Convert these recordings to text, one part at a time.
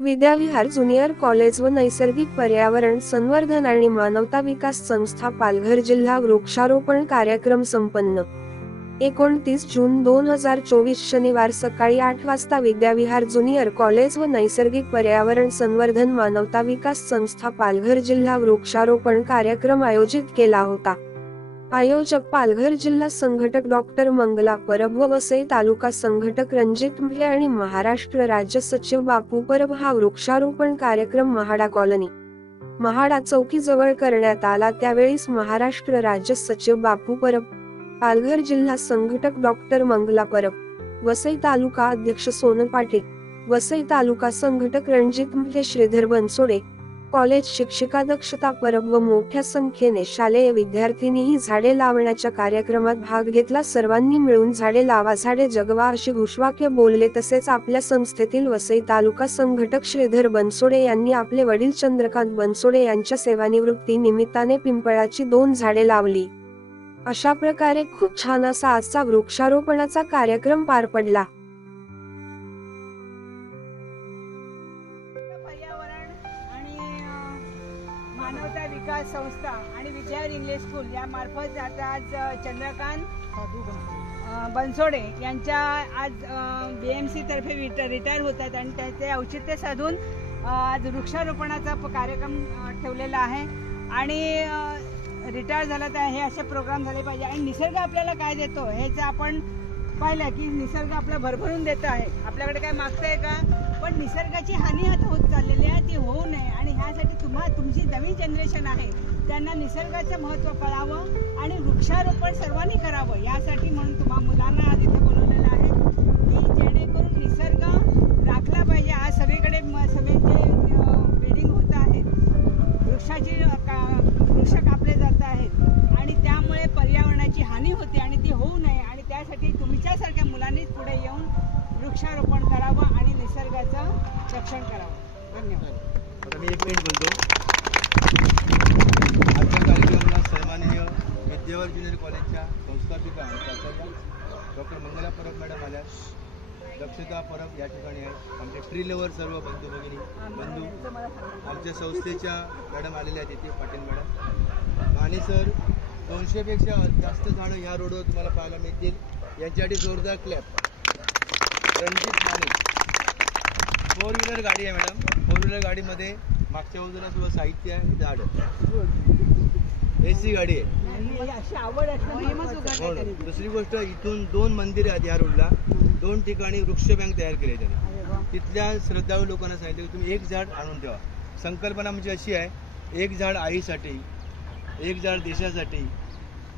Vidyavihar junior college व नैसर्गिक पर्यावरण संवर्धन आणि मानवता विकास संस्था पालघर जिल्हा वृक्षारोपण कार्यक्रम संपन्न 29 जून 2024 शनिवार सकाळी 8 वाजता विद्याविहार ज्युनियर कॉलेज व नैसर्गिक पर्यावरण संवर्धन मानवता विकास संस्था पालघर जिल्हा वृक्षारोपण कार्यक्रम आयोजित केला होता। आयोजक पालघर जिल्हा संघटक डॉक्टर मंगला परब व वसई तालुका संघटक रणजित म्हे आणि महाराष्ट्र राज्य सचिव बापू परब। हा वृक्षारोपण कार्यक्रम महाडा कॉलनी महाडा चौकी जवळ करण्यात आला। त्यावेळी महाराष्ट्र राज्य सचिव बापू परब, पालघर जिल्हा संघटक डॉक्टर मंगला परब, वसई तालुका अध्यक्ष सोनल पाटील, वसई तालुका संघटक रणजित म्हे, श्रीधर बनसोडे, कॉलेज शिक्षिका दक्षता परब व मोठ्या संख्येने शालेय विद्यार्थ्यांनीही झाडे लावण्याच्या कार्यक्रमात भाग घेतला। सर्वांनी मिळून झाडे लावा झाडे जगवा अशी घोषवाक्य बोलले। तसेच आपल्या संस्थेतील वसई तालुका संघटक श्रीधर बनसोडे यांनी आपले वडील चंद्रकांत बनसोडे यांच्या सेवानिवृत्ती निमित्ताने पिंपळाची 2 झाडे लावली। अशा प्रकारे खूप छान असा आजचा वृक्षारोपणाचा कार्यक्रम पार पडला। मानवता विकास संस्था आणि विद्याविहार इंग्लिश स्कूल या मार्फत आज चंद्रकांत बनसोडे यांच्या आज BMC तर्फे रिटायर होतात आणि त्याचे औचित्य साधून आज वृक्षारोपणाचा कार्यक्रम ठेवलेला आहे। आणि रिटायर झाला तर हे असे प्रोग्राम झाले पाहिजे। आणि निसर्ग आपल्याला काय देतो हेच आपण पाहिलं की निसर्ग आपला भरभरून देत आहे, आपल्याकडे काय मागतंय का? पण निसर्गाची हानी आता होत चाललेली आहे, ती होऊ नये आणि ह्यासाठी तुमची नवीन जनरेशन आहे त्यांना निसर्गाचं महत्त्व कळावं आणि वृक्षारोपण सर्वांनी करावं। यासाठी म्हणून तुम्हा मुलांना आज इथे बोलवलेलं आहे की जेणेकरून निसर्ग राखला पाहिजे। आज सगळीकडे सगळ्यांचे बिल्डिंग होत आहेत, वृक्ष कापले जात आहेत आणि त्यामुळे पर्यावरणाची हानी होते आणि ती होऊ नये आणि त्यासाठी तुमच्यासारख्या मुलांनीच पुढे येऊन वृक्षारोपण करावं आणि निसर्गाचं रक्षण करावं। धन्यवाद। आता मी एक मिनिट बोलतो। आजच्या कार्यक्रमाला सन्माननीय विद्याविहार ज्युनियर कॉलेजच्या संस्थापिका डॉक्टर मंगला परब मॅडम आल्या, दक्षता परब या ठिकाणी आहे, आमचे ट्री लवर सर्व बंधू भगिनी आमच्या संस्थेच्या मॅडम आलेल्या आहेत इथे, पाटील मॅडम, माने सर। 200 पेक्षा जास्त झाडं ह्या रोडवर तुम्हाला पाहायला मिळतील। यांच्यासाठी जोरदार क्लॅप। रणजित माने 4 व्हीलर गाडी आहे मॅडम, 4 व्हीलर गाडीमध्ये मागच्या बाजूला सुद्धा साहित्य आहे, झाड AC गाडी आहे। दुसरी गोष्ट इथून 2 मंदिरे आहेत या रोडला, 2 ठिकाणी वृक्ष बँक तयार केली आहे त्यांनी। तिथल्या श्रद्धाळू लोकांना सांगितलं की तुम्ही 1 झाड आणून ठेवा। संकल्पना म्हणजे अशी आहे, 1 झाड आईसाठी, 1 झाड देशासाठी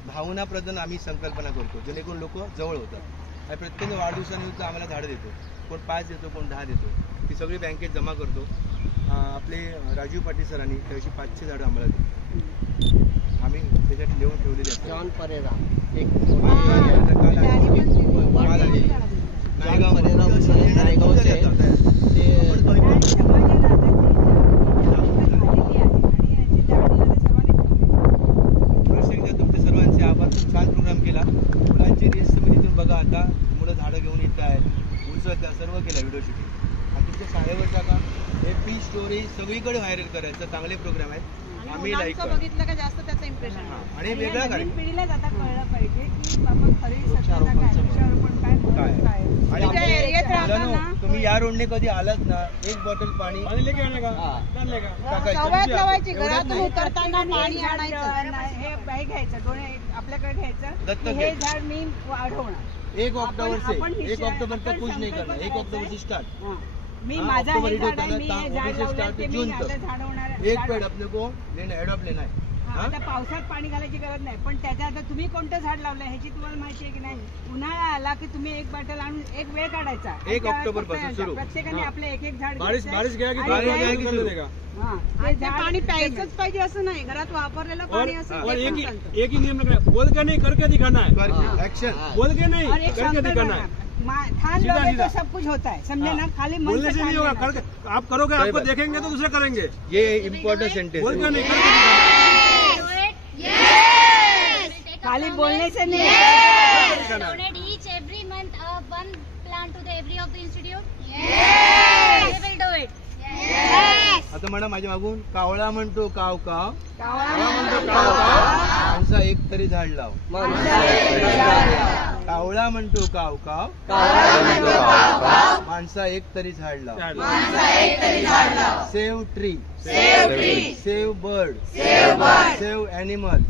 भावनाप्रधान आम्ही संकल्पना करतो जेणेकरून लोक जवळ होतात। प्रत्येक वाढदिवसानिमित्त आम्हाला झाडं देतो, कोण 5 देतो, कोण 10 देतो, ती सगळी बँकेत जमा करतो। आपले राजीव पाटील सरांनी त्याची 500 झाडं आम्हाला दिली, आम्ही त्याच्यात लिहून ठेवलेली आहेत। जॉन परेरा तुमच्या सर्वांचे आभार। खूप छान प्रोग्राम केला। मुलांची रेस समितीतून बघा आता मुलं झाडं घेऊन येत आहेत, उंचवत्या सर्व केला व्हिडिओ शूटिंग। आणि तुमच्या शाळेवर टाका, हे पीच स्टोरी सगळीकडे व्हायरल करायचं, चांगले प्रोग्राम आहेत। आम्ही लाईक बघितलं का जास्त त्याचं इम्प्रेशन आणि वेगळं काय पिढीला जाता कळलं पाहिजे की बाबा खरी सत्यता काय, वृक्षारोपण काय। आणि तुम्ही या रोडने कधी आलात ना, 1 बॉटल पाणी लावायची, घरातून उतरताना पाणी आणायचं, हे बाई घ्यायचं, आपल्याकडे घ्यायचं, हे झाड मी वाढवणार 1 ऑक्टोबर से 1 ऑक्टोबर तक कुछ नहीं करना, 1 ऑक्टोबर से स्टार्ट। मी माझा हे झाड आहे, मी हे झाड लावलं ते मी आता झाड होणार। 1 पेड़ अपने को लेना, एडॉप्ट लेना है। आता पावसात पाणी घालायची गरज नाही, पण त्याच्या आता तुम्ही कोणतं झाड लावलंय ह्याची तुम्हाला माहिती आहे की नाही? उन्हाळा आला की तुम्ही 1 बॉटल आणून एक वेळ काढायचा, 1 ऑक्टोबर पासून सुरू, प्रत्येकाने आपले 1-1 झाड। बारिश गया की पाणी प्यायचंच पाहिजे असं नाही, घरात वापरलेलं पाणी असं एक ही नियम बोल के नहीं करके दिखाना है, एक्शन बोल के नहीं करके दिखाना है। थान लोगे तो सब कुछ होता है, समझे ना? खाली बोलने से नहीं होगा, करके आप करोगे, आपको देखेंगे तो दूसरे करेंगे। ये इम्पोर्टेंट सेंटेंस बोल के नहीं खाली बोलने से नहीं। one plant to the every of the institute? Yes. They will do it. Yes. आता म्हणा माझ्या मागून, कावळा म्हणतो काव काव, कावळा माणसा एक तरी झाड लाव. कावळा म्हणतो काव काव, माणसा एक तरी झाड लाव. Save tree, save bird, save animal,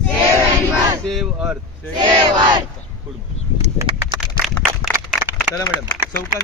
save अर्थ. चला मॅडम, चौकात